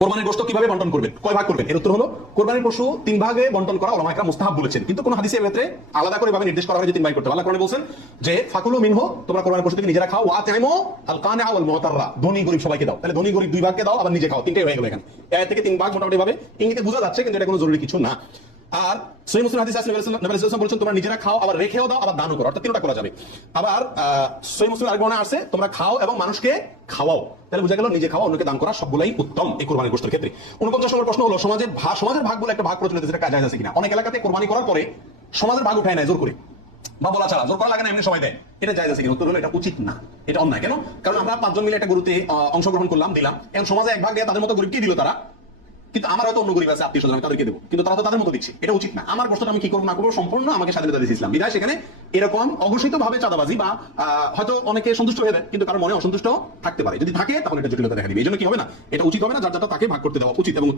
কোরবানির গোশত কিভাবে বন্টন করবেন, কয় ভাগ করবেন? এর উত্তর হলো কোরবানির পশু 3 ভাগে বন্টন করা উলামা ইকরাম মুস্তাহাব বলেছেন, কিন্তু কোন হাদিসে ক্ষেত্রে আলাদা করে ভাবে নির্দেশ করা হয় যে 3 ভাগ করতে। আল্লাহ কোরআনে বলেন যে ফাকুলু মিনহু, তোমরা কোরবানির পশু থেকে নিজেরা খাও, ওয়া তাইমু আল কানিআ ওয়াল মুতাররা, ধনী গরীব সবাইকে দাও। তাহলে ধনী গরীব 2 ভাগকে দাও, আবার নিজে খাও, তিনটাই হয়ে গেল এখানে। এর থেকে 3 ভাগ মোটামুটি ভাবে ইঙ্গিতে বোঝা যাচ্ছে, কিন্তু এটা কোনো জরুরি কিছু না। আর সহিহ মুসলিম হাদিসে আছে নবী সাল্লাল্লাহু আলাইহি ওয়াসাল্লাম বলেছেন তোমরা নিজেরা খাও, আবার রেখেও দাও, আবার দানও করো, অর্থাৎ তিনটা করা যাবে। আবার সহিহ মুসলিম আরেক বর্ণনা আছে তোমরা খাও এবং মানুষকে খাওয়াও। তাহলে বোঝা গেল নিজে খাওয়া অন্যকে দান করা সবগুলাই উত্তম এই কোরবানির গোশতের ক্ষেত্রে। 49 নম্বর প্রশ্ন হলো সমাজের ভাগ বলে একটা ভাগ প্রচলিত, যেটা কাজ আছে কিনা। অনেক এলাকাতে কোরবানি করার পরে সমাজের ভাগ উঠায় নেয় জোর করে, বা বলা ছাড়া, জোর করা লাগে না, এমনি সবাই দেয়। এটা জায়েজ আছে কিনা? উত্তর হলো এটা উচিত না, এটা অন্যায়। কেন? কারণ আমরা 5 জন মিলে একটা গরুতে অংশগ্রহণ করলাম, দিলাম, এখন সমাজে এক ভাগ দিয়ে তাদের মতো গরিবকে দিল তারা, কিন্তু আমার হয়তো অন্য গরিব আছে, আত্মীয় স্বজন, আমি তাদেরকে দেবো, কিন্তু তারা তো তাদের মতো দিচ্ছে। এটা উচিত না। আমার গোশতটা আমি কি করবো না করবো সম্পূর্ণ আমাকে স্বাধীনতা দিয়েছে ইসলাম। বিধায় সেখানে এরকম অঘোষিত ভাবে চাঁদাবাজি বা হয়তো অনেকে সন্তুষ্ট হয়ে দেয়, কিন্তু কারো মনে অসন্তুষ্ট থাকতে পারে। যদি থাকে তাহলে এটা জটিলতা দেখা দিবে। এই জন্য কি হবে না, এটা উচিত হবে না, যার যারটা তাকে ভাগ করতে দেওয়া উচিত এবং উত্তম।